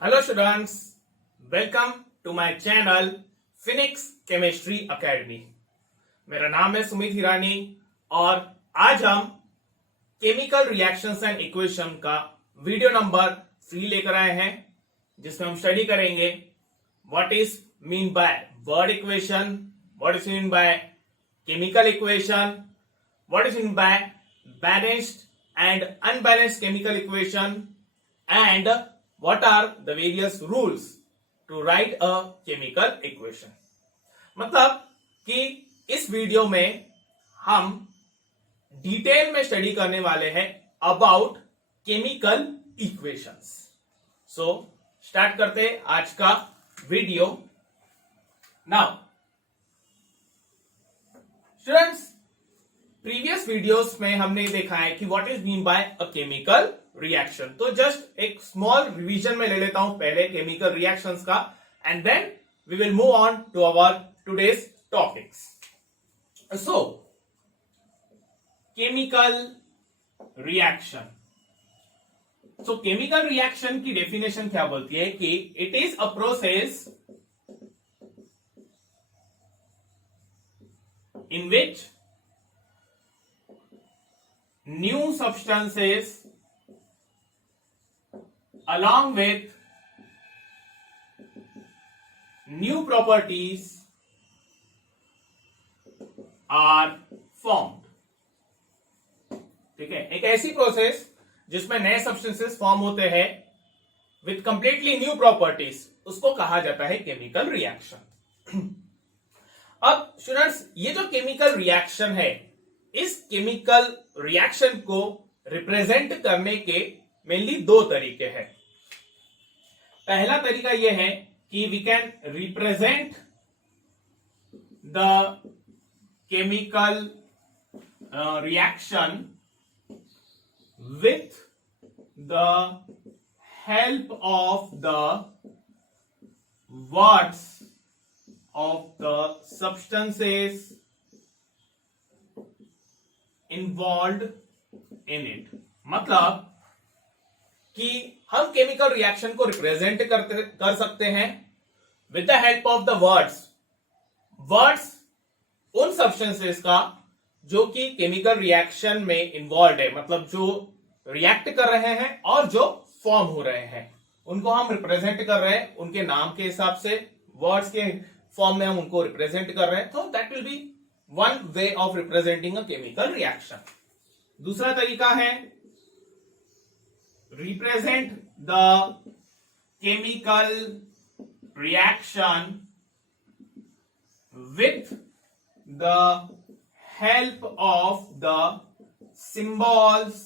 Hello students, welcome to my channel Phoenix Chemistry Academy. मेरा नाम है सुमित हिरानी और आज हम केमिकल रिएक्शंस एंड इक्वेशन का वीडियो नंबर 3 लेकर आए हैं, जिसमें हम स्टडी करेंगे what is mean by word equation, what is mean by chemical equation, what is mean by balanced and unbalanced chemical equation and what are the various rules to write a chemical equation। मतलब कि इस video में हम detail में study करने वाले हैं about chemical equations. So start करते हैं आज का video. Now students, previous videos में हमने देखा है कि what is mean by a chemical reaction. तो जस्ट एक स्मॉल रिवीजन में ले लेता हूं पहले केमिकल रिएक्शंस का, and then we will move on to our today's topics. So chemical reaction, so chemical reaction की डेफिनेशन क्या बोलती है कि it is a process in which new substances along with new properties are formed। ठीक है, एक ऐसी process जिसमें नए सब्सटेंसेस फॉर्म होते हैं विथ कंप्लीटली न्यू प्रॉपर्टीज, उसको कहा जाता है केमिकल रिएक्शन। अब स्टूडेंट्स, ये जो केमिकल रिएक्शन है, इस केमिकल रिएक्शन को रिप्रेजेंट करने के मेनली दो तरीके हैं। पहला तरीका यह है कि we can represent the chemical reaction with the help of the words of the substances involved in it. मतलब कि हम केमिकल रिएक्शन को रिप्रेजेंट कर सकते हैं with the help of the words उन सब्सटेंसेस का जो कि केमिकल रिएक्शन में इन्वॉल्व है, मतलब जो रिएक्ट कर रहे हैं और जो फॉर्म हो रहे हैं, उनको हम रिप्रेजेंट कर रहे हैं उनके नाम के हिसाब से, वर्ड्स के फॉर्म में हम उनको रिप्रेजेंट कर रहे हैं। तो that will B one way of representing a chemical reaction. दूसरा तरीका है represent the chemical reaction with the help of the symbols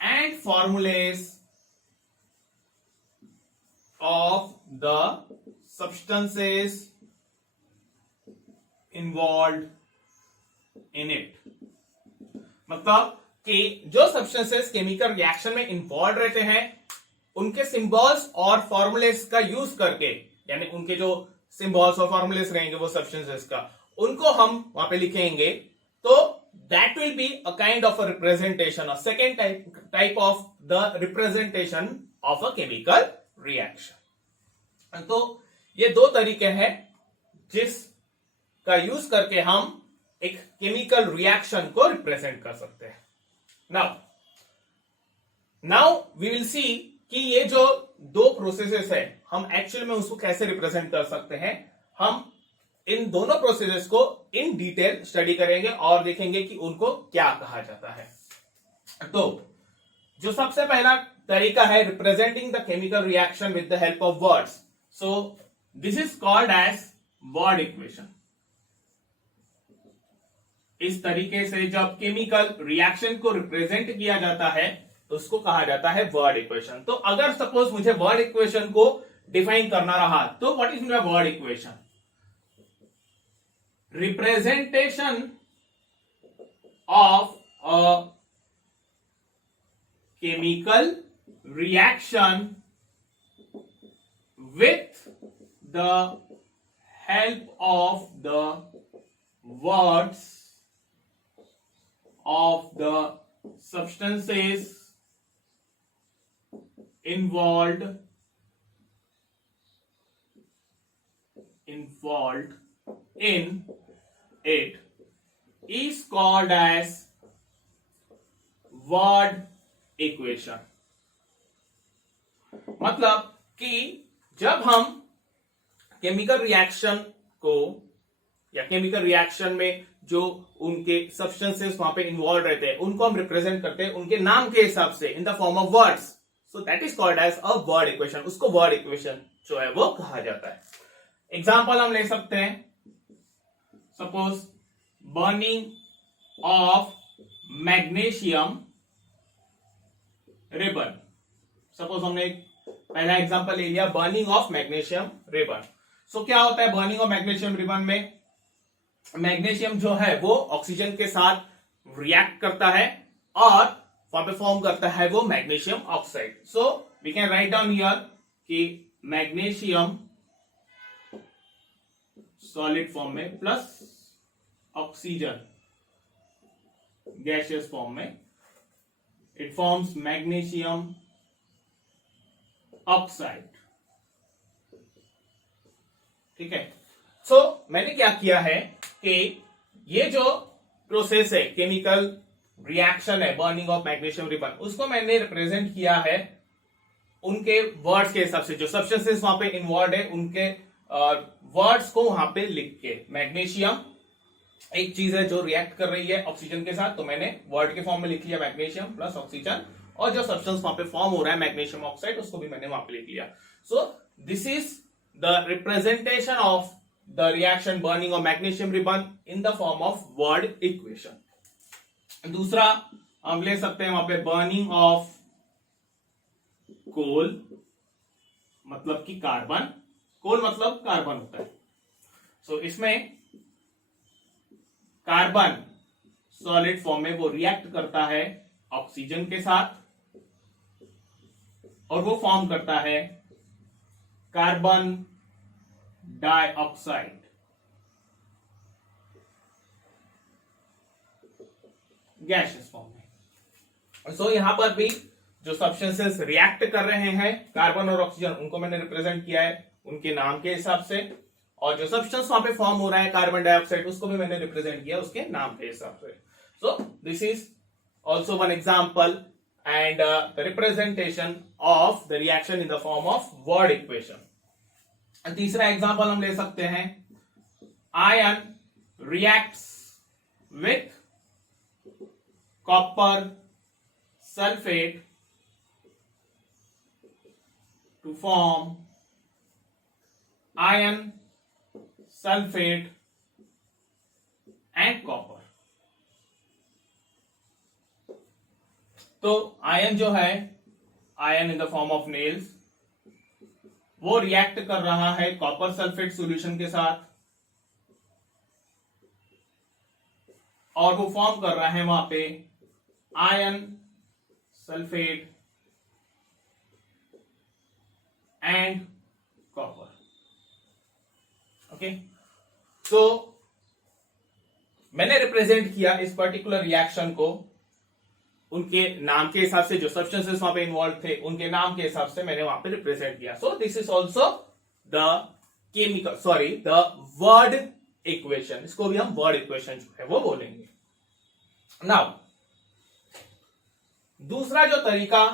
and formulas of the substances involved in it। मतलब कि जो सब्सटेंसेस केमिकल रिएक्शन में involve रहते हैं उनके सिंबल्स और फॉर्मुलेस का यूज करके, यानी उनके जो सिंबल्स और फॉर्मुलेस रहेंगे वो सब्सटेंसेस का, उनको हम वहां पे लिखेंगे। तो that will be a kind of a representation, a second type of the representation of a chemical reaction. तो ये दो तरीके हैं जिसका यूज करके हम एक केमिकल रिएक्शन को रिप्रेजेंट कर सकते हैं। नाउ वी विल सी कि ये जो दो प्रोसेसेस है हम एक्चुअल में उसको कैसे रिप्रेजेंट कर सकते हैं। हम इन दोनों प्रोसेसेस को इन डिटेल स्टडी करेंगे और देखेंगे कि उनको क्या कहा जाता है। तो जो सबसे पहला तरीका है representing the chemical reaction with the help of words, so this is called as word equation. इस तरीके से जब केमिकल रिएक्शन को रिप्रेजेंट किया जाता है तो उसको कहा जाता है वर्ड इक्वेशन। तो अगर सपोज मुझे वर्ड इक्वेशन को डिफाइन करना रहा तो what is my word equation? Representation of a chemical reaction with the help of the words of the substances involved in it is called as word equation. मतलब कि जब हम chemical reaction को या केमिकल रिएक्शन में जो उनके substances वहां पे इन्वॉल्व रहते हैं उनको हम रिप्रेजेंट करते हैं उनके नाम के हिसाब से in the form of words, so that is called as a word equation. उसको वर्ड इक्वेशन जो है वो कहा जाता है. एग्जाम्पल हम ले सकते हैं, suppose burning of magnesium ribbon. Suppose हमने पहला एग्जांपल ले लिया बर्निंग ऑफ मैग्नीशियम रिबन. सो क्या होता है बर्निंग ऑफ मैग्नीशियम रिबन में? मैग्नीशियम जो है वो ऑक्सीजन के साथ रिएक्ट करता है और वहां पे फॉर्म करता है वो magnesium oxide. So we can write down here कि मैग्नीशियम सॉलिड फॉर्म में प्लस ऑक्सीजन गैसियस फॉर्म में, इट फॉर्म्स मैग्नीशियम ऑक्साइड. ठीक है. सो मैंने क्या किया है कि ये जो प्रोसेस है केमिकल रिएक्शन है बर्निंग ऑफ मैग्नीशियम रिबन, उसको मैंने रिप्रेजेंट किया है उनके वर्ड्स के हिसाब से. जो सब्सटेंसेस वहां पे इन्वॉल्व है उनके वर्ड्स को वहां पे लिख के. मैग्नीशियम एक चीज है जो रिएक्ट कर रही है ऑक्सीजन के साथ, तो मैंने वर्ड के फॉर्म में लिख लिया मैग्नीशियम प्लस ऑक्सीजन, और जो सब्सटेंस वहां पे फॉर्म हो रहा है मैग्नीशियम ऑक्साइड उसको भी मैंने वहां पे लिख लिया. सो this is the representation of the reaction burning of magnesium ribbon in the form of word equation. दूसरा हम ले सकते हैं वहां पे बर्निंग ऑफ कोल, मतलब कि कार्बन. कोल मतलब कार्बन होता है. सो इसमें कार्बन सॉलिड फॉर्म में वो रिएक्ट करता है ऑक्सीजन के साथ और वो फॉर्म करता है कार्बन डाइऑक्साइड. गैसियस फॉर्म में. सो यहां पर भी जो सब्सटेंसेस रिएक्ट कर रहे हैं कार्बन और ऑक्सीजन, उनको मैंने रिप्रेजेंट किया है उनके नाम के हिसाब से, और जो सब्सटेंस वहां पे फॉर्म हो रहा है कार्बन डाइऑक्साइड, उसको भी मैंने रिप्रेजेंट किया उसके नाम के हिसाब से. सो this is also one example and the representation of the reaction in the form of word equation. तीसरा एग्जांपल हम ले सकते हैं, iron reacts with copper sulfate to form iron sulfate and copper. तो आयन जो है, ion in the form of nails, वो react कर रहा है कॉपर सल्फेट सॉल्यूशन के साथ और वो फॉर्म कर रहा है वहां पे ion sulphate and copper. Okay. तो मैंने रिप्रेजेंट किया इस पर्टिकुलर रिएक्शन को उनके नाम के हिसाब से, जो सब्सटेंसेस वहां पे इन्वॉल्व थे उनके नाम के हिसाब से मैंने वहां पे रिप्रेजेंट किया. सो this is also the the word equation. इसको भी हम वर्ड इक्वेशन जो है वो बोलेंगे. नाउ दूसरा जो तरीका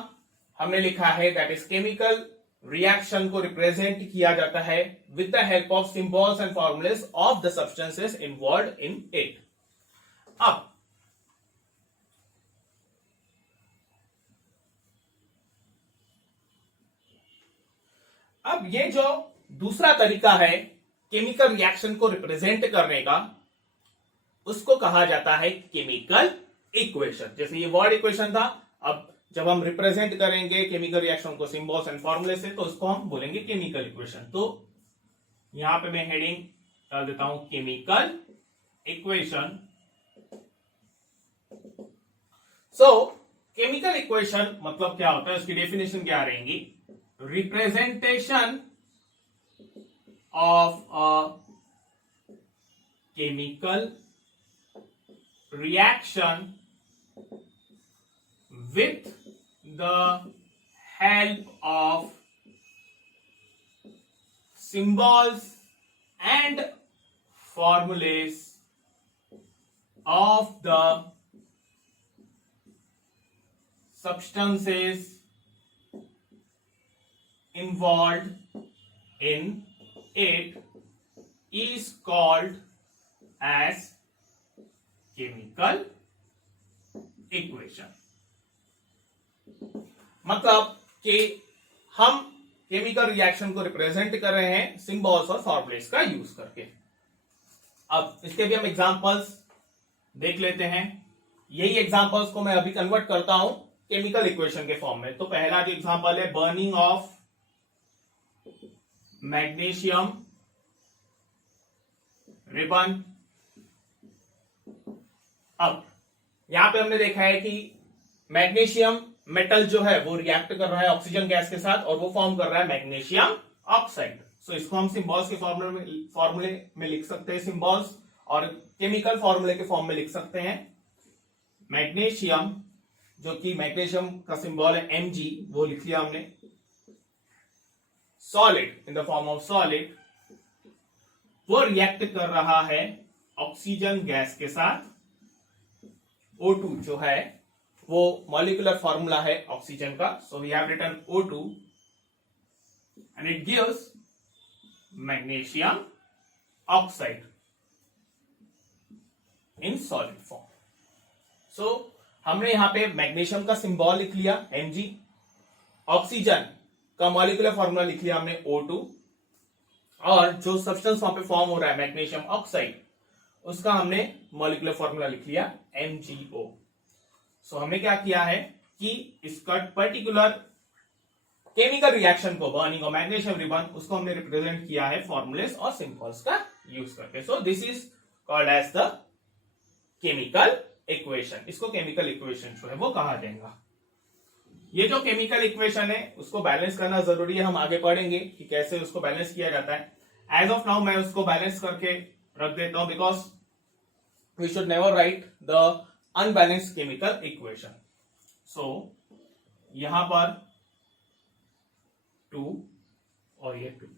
हमने लिखा है दैट इज केमिकल रिएक्शन को रिप्रेजेंट किया जाता है with the help of symbols and formulas of the substances involve in it. अब ये जो दूसरा तरीका है केमिकल रिएक्शन को रिप्रेजेंट करने का, उसको कहा जाता है केमिकल इक्वेशन. जैसे ये वर्ड इक्वेशन था, अब जब हम रिप्रेजेंट करेंगे केमिकल रिएक्शन को सिंबल्स एंड फॉर्मूले से, तो उसको हम बोलेंगे केमिकल इक्वेशन. तो यहां पे मैं हेडिंग डाल देता हूं केमिकल इक्वेशन. सो केमिकल इक्वेशन मतलब क्या होता है, उसकी डेफिनेशन क्या रहेंगी? representation of a chemical reaction with the help of symbols and formulas of the substances involved in it is called as chemical equation. मतलब कि हम केमिकल रिएक्शन को रिप्रेजेंट कर रहे हैं सिंबल्स और फॉर्मुलेस का यूज करके। अब इसके भी हम एग्जांपल्स देख लेते हैं। यही एग्जांपल्स को मैं अभी कन्वर्ट करता हूं केमिकल इक्वेशन के फॉर्म में। तो पहला जो एग्जांपल है बर्निंग ऑफ मैग्नीशियम रिबन। अब यहां पे हमने देखा है कि मैग्नीशियम मेटल जो है वो रिएक्ट कर रहा है ऑक्सीजन गैस के साथ और वो फॉर्म कर रहा है मैग्नीशियम ऑक्साइड। सो इसको हम सिंबल्स के फॉर्मूले में लिख सकते हैं सिंबल्स, और केमिकल फॉर्मूले के फॉर्म में लिख सकते हैं। मैग्नीशियम जो कि मैग्नीशियम का सिंबल है Mg, वो लिख लिया हमने। Solid in the form of solid, वो रिएक्ट कर रहा है ऑक्सीजन गैस के साथ। O2 जो है वो मॉलिक्यूलर फॉर्मूला है ऑक्सीजन का। So we have written O2 and it gives magnesium oxide in solid form. So हमने यहां पे मैग्नीशियम का सिंबल लिख लिया Mg, ऑक्सीजन का मॉलिक्यूलर फॉर्मूला लिख लिया हमने O2, और जो सब्सटेंस वहां पे फॉर्म हो रहा है मैग्नीशियम ऑक्साइड, उसका हमने मॉलिक्यूलर फॉर्मूला लिख लिया MgO। सो हमने क्या किया है कि इसका पर्टिकुलर केमिकल रिएक्शन को, बर्निंग ऑफ मैग्नीशियम रिबन, उसको हमने रिप्रेजेंट किया है फॉर्मुलेस और सिंबल्स का यूज करके। So this is called as the chemical equation. इसको केमिकल इक्वेशन जो है वो कहा जाएगा। ये जो केमिकल इक्वेशन है उसको बैलेंस करना जरूरी है, हम आगे पढ़ेंगे कि कैसे उसको बैलेंस किया जाता है। एज ऑफ नाउ मैं उसको बैलेंस करके रख देता हूं, because we should never write the unbalanced chemical equation. So यहां पर 2 और ये 2,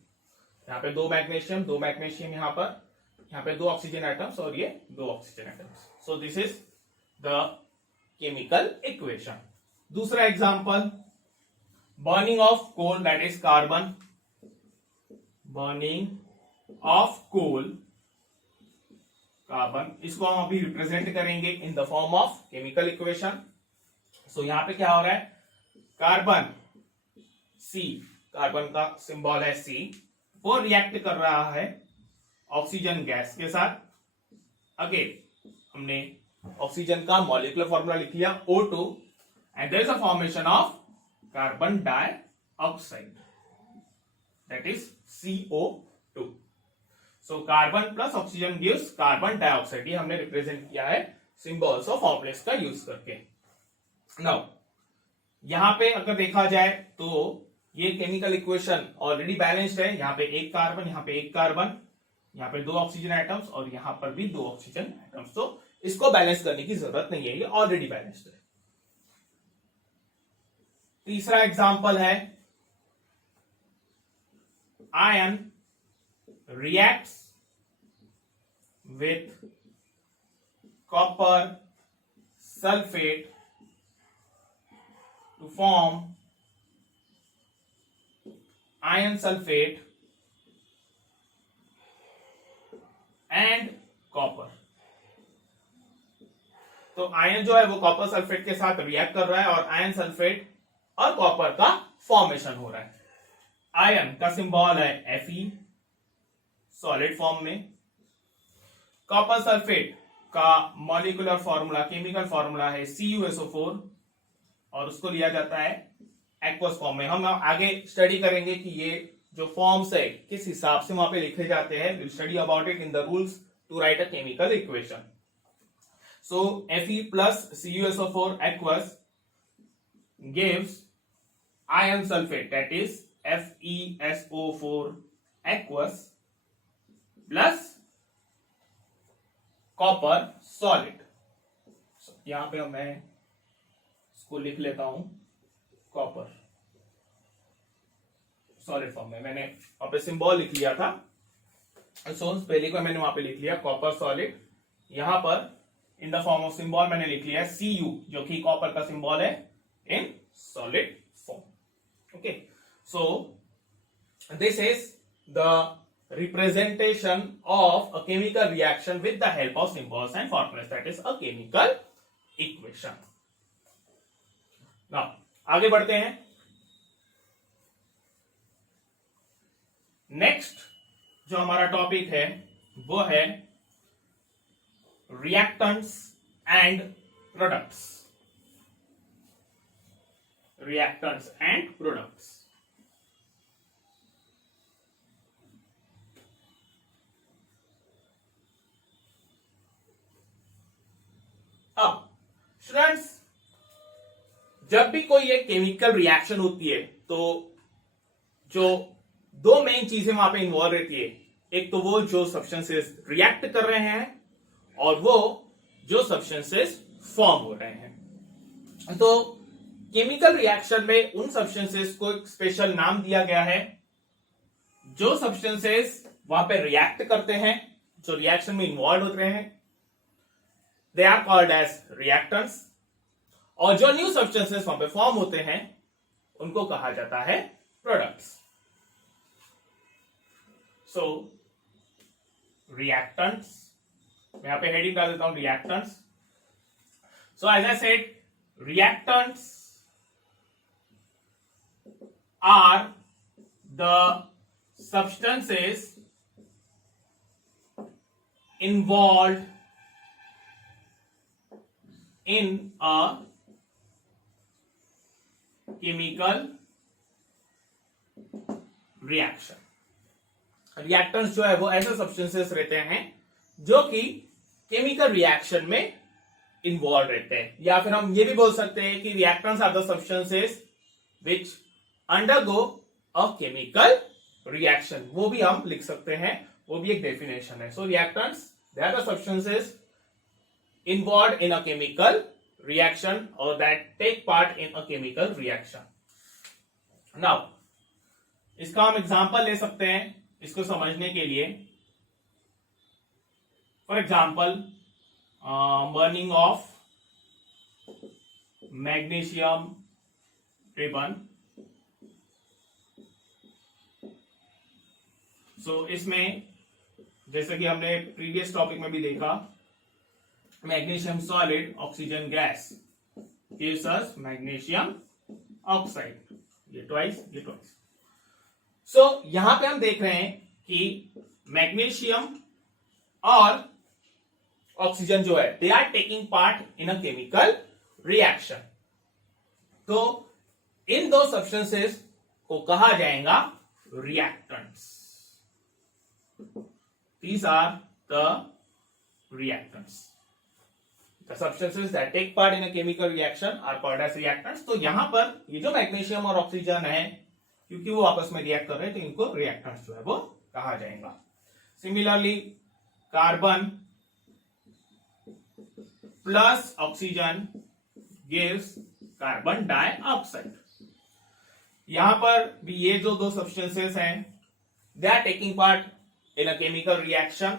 यहां पे दो मैग्नीशियम यहां पे 2 ऑक्सीजन एटम्स और ये 2 oxygen atoms. So this is the chemical equation. दूसरा example, burning of coal, that is carbon. Burning of coal, carbon, इसको हम अभी रिप्रेजेंट करेंगे in the form of chemical equation. So यहां पे क्या हो रहा है, कार्बन C, कार्बन का सिंबल है C, वो रिएक्ट कर रहा है ऑक्सीजन गैस के साथ। अगेन हमने ऑक्सीजन का मॉलिक्यूलर फॉर्मूला लिख लिया O2 and there is a formation of carbon dioxide, that is CO2। So carbon plus oxygen gives carbon dioxide. ये हमने रिप्रेजेंट किया है सिंबल्स और फॉर्मुलेस का यूज करके। नाउ यहां पे अगर देखा जाए तो ये केमिकल इक्वेशन ऑलरेडी बैलेंस्ड है। यहां पे एक कार्बन, यहां पे एक कार्बन, यहां पे 2 ऑक्सीजन एटम्स और यहां पर भी 2 ऑक्सीजन एटम्स। तो इसको बैलेंस करने की जरूरत नहीं है, ये ऑलरेडी बैलेंस्ड है। तीसरा एग्जांपल है ion reacts with copper sulfate to form iron sulfate and copper। तो आयन जो है वो कॉपर सल्फेट के साथ रिएक्ट कर रहा है और आयन सल्फेट और कॉपर का फॉर्मेशन हो रहा है। आयन का सिंबल है Fe सॉलिड फॉर्म में। कॉपर सल्फेट का मॉलिक्यूलर फॉर्मूला, केमिकल फॉर्मूला है CuSO4 और उसको लिया जाता है एक्वस फॉर्म में। हम आगे स्टडी करेंगे कि ये जो फॉर्म्स है किस हिसाब से वहां पे लिखे जाते हैं। Will study about it in the rules to write a chemical equation. So Fe plus CuSO4 aqueous gives iron sulfate, that is FeSO4 aqueous plus copper solid. यहां पे मैं इसको लिख लेता हूं कॉपर। सॉलिड फॉर्म में, मैंने वहां पे सिंबल लिख लिया था, सो पहले को मैंने वहां पे लिख लिया कॉपर सॉलिड, यहां पर इन द फॉर्म ऑफ सिंबल मैंने लिख लिया Cu, जो कि कॉपर का सिंबल है इन solid form. Okay, so this is the representation of a chemical reaction with the help of symbols and formulas, that is a chemical equation. Now आगे बढ़ते हैं। नेक्स्ट जो हमारा टॉपिक है वो है reactants and products. Reactants and products, अब students जब भी कोई एक केमिकल रिएक्शन होती है तो जो दो मेन चीजें वहां पे इन्वॉल्व रहती है, एक तो वो जो सब्सटेंसेस रिएक्ट कर रहे हैं और वो जो सब्सटेंसेस फॉर्म हो रहे हैं। तो केमिकल रिएक्शन में उन सब्सटेंसेस को एक स्पेशल नाम दिया गया है। जो सब्सटेंसेस वहां पे रिएक्ट करते हैं, जो रिएक्शन में इन्वॉल्व होते हैं, they are called as reactants, और जो न्यू सब्सटेंसेस वहां पे फॉर्म होते हैं उनको कहा जाता है प्रोडक्ट्स। सो रिएक्टेंट्स, मैं यहां पे हेडिंग डाल देता हूं reactants. So as I said, reactants are the substances involved in a chemical reaction। रिएक्टेंट्स जो है वो ऐसे सब्सटेंसेस रहते हैं जो कि केमिकल रिएक्शन में इन्वॉल्व रहते हैं, या फिर हम ये भी बोल सकते हैं कि reactants are the substances which undergo a chemical reaction. वो भी हम लिख सकते हैं, वो भी एक डेफिनेशन है। So reactants they are the substances involved in a chemical reaction or that take part in a chemical reaction. Now, इसका हम एग्जांपल ले सकते हैं इसको समझने के लिए। For example, burning of magnesium ribbon. So इसमें जैसे कि हमने प्रीवियस टॉपिक में भी देखा, magnesium solid, oxygen gas gives us magnesium oxide, ये twice। So यहां पे हम देख रहे हैं कि मैग्नीशियम और ऑक्सीजन जो है they are taking part in a chemical reaction. तो इन दो सब्सटेंसेस को कहा जाएगा reactants. These are the reactants. The substances that take part in a chemical reaction are called as reactants. तो यहां पर ये जो मैग्नीशियम और ऑक्सीजन है, क्योंकि वो आपस में रिएक्ट कर रहे हैं तो इनको रिएक्टेंट्स जो है वो कहा जाएगा। Similarly, carbon plus oxygen gives carbon dioxide. यहां पर भी ये जो दो सब्सटेंसेस हैं, they are taking part in a chemical reaction,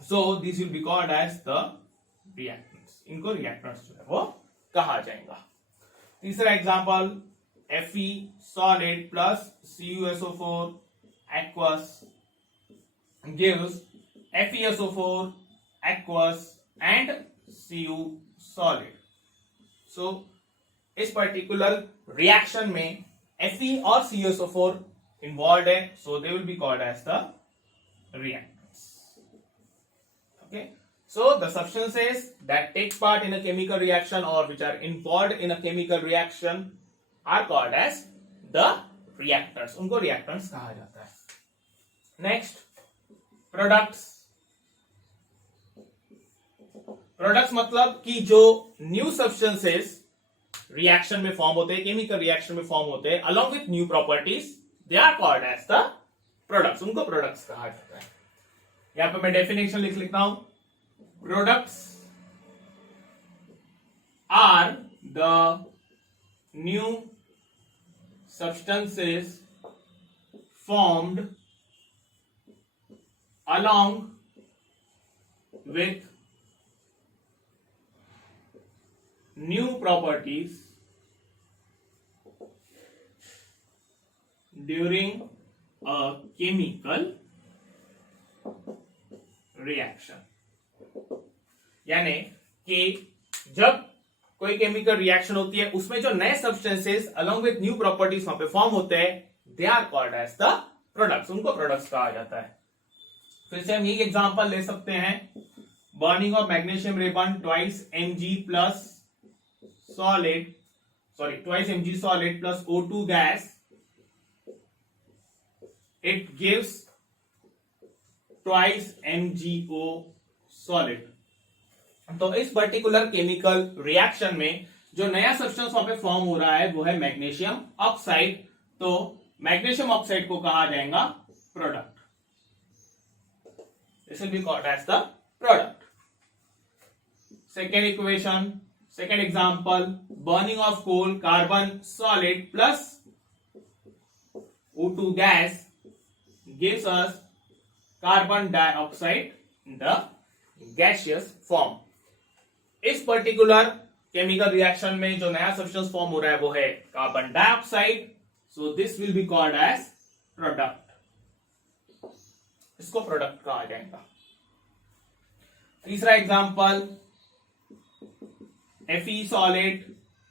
so this will be called as the reactants. इनको रिएक्टेंट्स जो है वो कहा जाएगा। तीसरा example, Fe solid plus CuSO4 aqueous gives FeSO4 aqueous and Cu solid. So इस particular reaction में Fe और CuSO4 involved है, so they will be called as the reactants. Okay, so the substances that take part in a chemical reaction or which are involved in a chemical reaction are called as the reactants. उनको reactants कहा जाता है। Next, products. Products मतलब कि जो new substances reaction में form होते हैं, chemical reaction में form होते हैं, along with new properties, they are called as the products. उनको products कहा जाता है। यहां पे मैं definition लिख लेता हूं। Products are the new substances formed along with new properties during a chemical reaction। यानी कि जब कोई केमिकल रिएक्शन होती है उसमें जो नए substances along with new properties वहां पे फॉर्म होते हैं, they are called as the products, उनको प्रोडक्ट्स कहा जाता है। फिर से हम ये एग्जांपल ले सकते हैं, burning of magnesium ribbon twice Mg plus solid twice Mg solid plus O2 gas, it gives twice MgO solid। तो इस पर्टिकुलर केमिकल रिएक्शन में जो नया सब्सटेंस वहां पे फॉर्म हो रहा है वो है मैग्नीशियम ऑक्साइड। तो मैग्नीशियम ऑक्साइड को कहा जाएगा product, this will be called as the product. Second equation, second example, burning of coal carbon solid plus O2 gas gives us carbon dioxide in the gaseous form। इस particular chemical reaction में जो नया substance form हो रहा है वो है carbon dioxide, so this will be called as product, इसको प्रोडक्ट कहा जाएगा। तीसरा example, Fe solid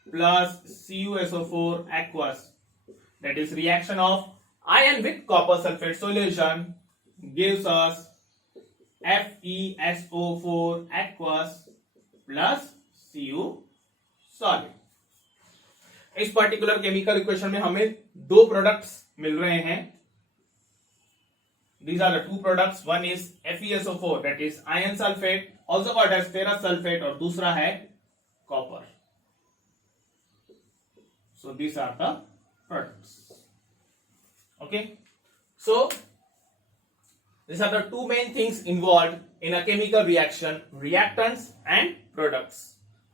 plus CuSO4 aqueous, that is reaction of iron with copper sulfate solution gives us FeSO4 aqueous plus Cu solid। इस particular chemical equation में हमें दो products मिल रहे हैं। These are the two products, one is FeSO4 that is iron sulfate also called as ferrous sulfate और दूसरा है copper। So these are the products। Okay, so these are the two main things involved in a chemical reaction, reactants and products।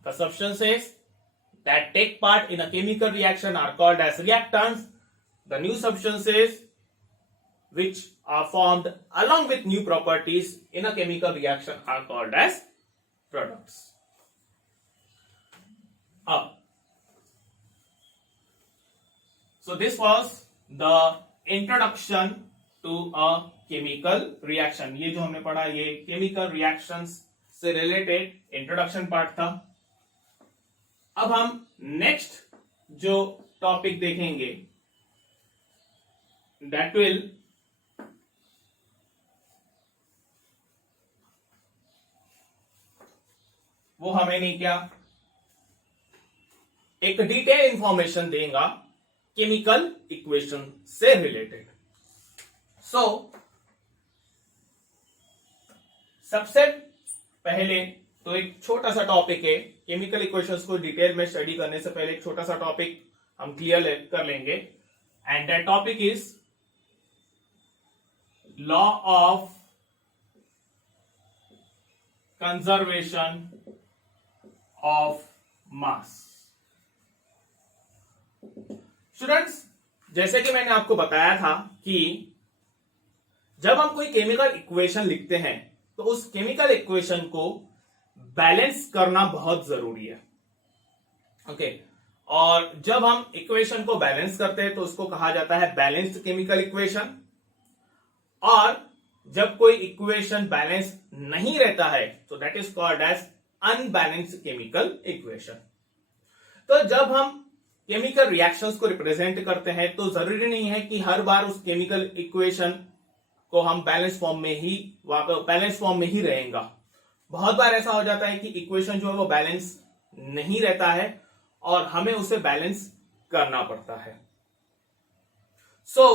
The substances that take part in a chemical reaction are called as reactants। The new substances which are formed along with new properties in a chemical reaction are called as products। So this was the introduction to a chemical reaction. ये जो हमने पढ़ा ये chemical reactions से related introduction part था। अब हम next जो टॉपिक देखेंगे दैट विल वो हमें नहीं क्या एक डिटेल इंफॉर्मेशन देगा केमिकल इक्वेशन से रिलेटेड। सो सबसे पहले तो एक छोटा सा टॉपिक है, केमिकल इक्वेशंस को डिटेल में स्टडी करने से पहले एक छोटा सा टॉपिक हम क्लियर कर लेंगे, and that topic is law of conservation of mass. Students, जैसे कि मैंने आपको बताया था कि जब हम कोई केमिकल इक्वेशन लिखते हैं तो उस केमिकल इक्वेशन को बैलेंस करना बहुत जरूरी है। ओके, और जब हम इक्वेशन को बैलेंस करते हैं तो उसको कहा जाता है बैलेंस्ड केमिकल इक्वेशन, और जब कोई इक्वेशन बैलेंस नहीं रहता है तो that is called as unbalanced chemical equation. तो जब हम केमिकल रिएक्शंस को रिप्रेजेंट करते हैं तो जरूरी नहीं है कि हर बार उस केमिकल इक्वेशन को हम बैलेंस फॉर्म में ही रहेगा। बहुत बार ऐसा हो जाता है कि इक्वेशन जो है वो बैलेंस नहीं रहता है और हमें उसे बैलेंस करना पड़ता है। सो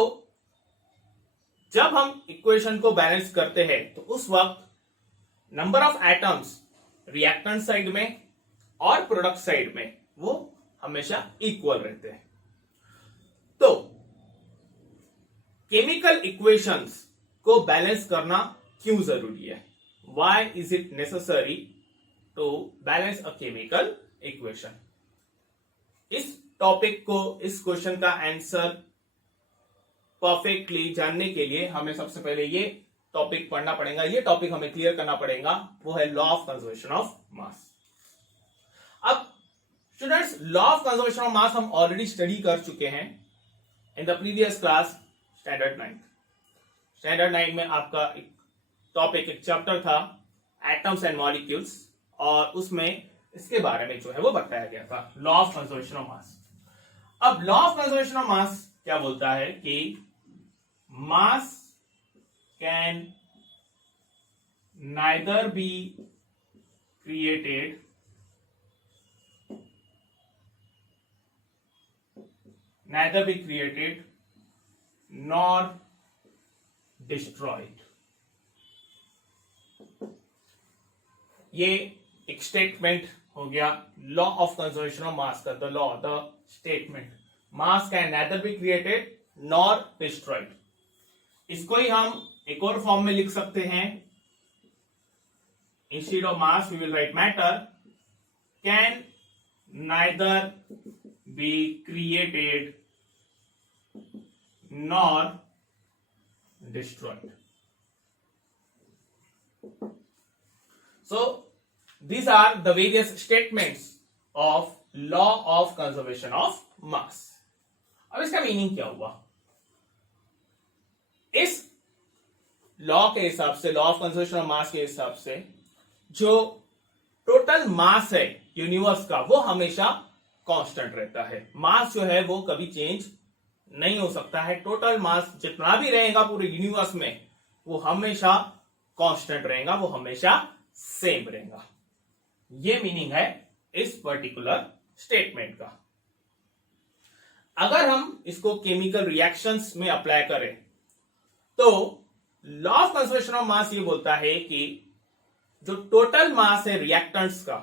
जब हम इक्वेशन को बैलेंस करते हैं तो उस वक्त number of atoms reactant side में और प्रोडक्ट साइड में वो हमेशा इक्वल रहते हैं। तो केमिकल इक्वेशंस को बैलेंस करना क्यों जरूरी है? Why is it necessary to balance a chemical equation? इस टॉपिक को, इस क्वेश्चन का आंसर परफेक्टली जानने के लिए हमें सबसे पहले ये टॉपिक पढ़ना पड़ेगा, ये टॉपिक हमें क्लियर करना पड़ेगा, वो है law of conservation of mass. अब students, law of conservation of mass हम ऑलरेडी स्टडी कर चुके हैं in the previous class standard 9। Standard 9 में आपका एक टॉपिक, एक चैप्टर था एटम्स एंड मॉलिक्यूल्स, और उसमें इसके बारे में जो है वो बताया गया था, law of conservation of mass. अब law of conservation of mass क्या बोलता है कि mass can neither be created nor destroyed। ये एक स्टेटमेंट हो गया law of conservation of mass का, the law, the statement, mass can neither be created nor destroyed. इसको ही हम एक और फॉर्म में लिख सकते हैं, instead of mass we will write matter can neither be created nor destroyed। So these are the various statements of law of conservation of mass। अब इसका मीनिंग क्या हुआ? इस लॉ के हिसाब से, लॉ ऑफ कंजर्वेशन ऑफ मास के हिसाब से, जो टोटल मास है यूनिवर्स का वो हमेशा कांस्टेंट रहता है। मास जो है वो कभी चेंज नहीं हो सकता है। टोटल मास जितना भी रहेगा पूरे यूनिवर्स में वो हमेशा कांस्टेंट रहेगा, वो हमेशा सेम रहेगा। ये मीनिंग है इस पर्टिकुलर स्टेटमेंट का। अगर हम इसको केमिकल रिएक्शंस में अप्लाई करें तो लॉ ऑफ कंजर्वेशन ऑफ मास ये बोलता है कि जो टोटल मास है रिएक्टेंट्स का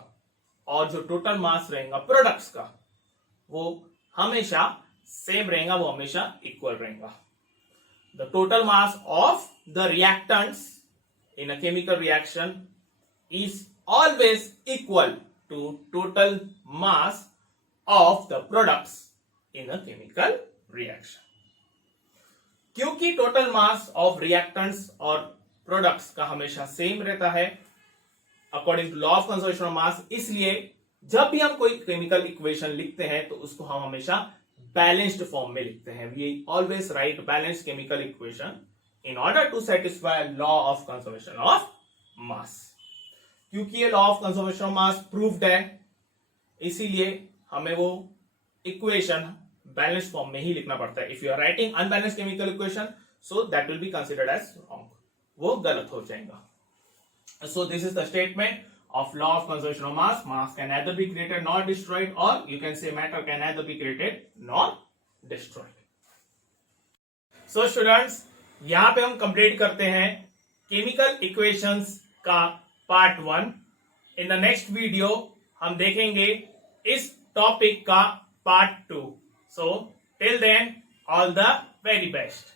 और जो टोटल मास रहेगा प्रोडक्ट्स का वो हमेशा सेम रहेगा, वो हमेशा इक्वल रहेगा। The total mass of the reactants in a chemical reaction is always equal to total mass of the products in a chemical reaction. क्योंकि टोटल मास ऑफ रिएक्टेंट्स और प्रोडक्ट्स का हमेशा सेम रहता है according to law of conservation of mass, इसलिए जब भी हम कोई केमिकल इक्वेशन लिखते हैं तो उसको हम हमेशा बैलेंस्ड फॉर्म में लिखते हैं। We always write balanced chemical equation in order to satisfy law of conservation of mass. क्योंकि ये law of conservation of mass proved है, इसीलिए हमें वो इक्वेशन बैलेंस्ड फॉर्म में ही लिखना पड़ता है। If you are writing unbalanced chemical equation so that will be considered as wrong, वो गलत हो जाएगा। So this is the statement of law of conservation of mass. Mass can neither be created nor destroyed, or you can say matter can neither be created nor destroyed. So students, यहाँ पे हम complete करते हैं chemical equations का part 1। In the next video हम देखेंगे इस topic का part 2। So till then, all the very best.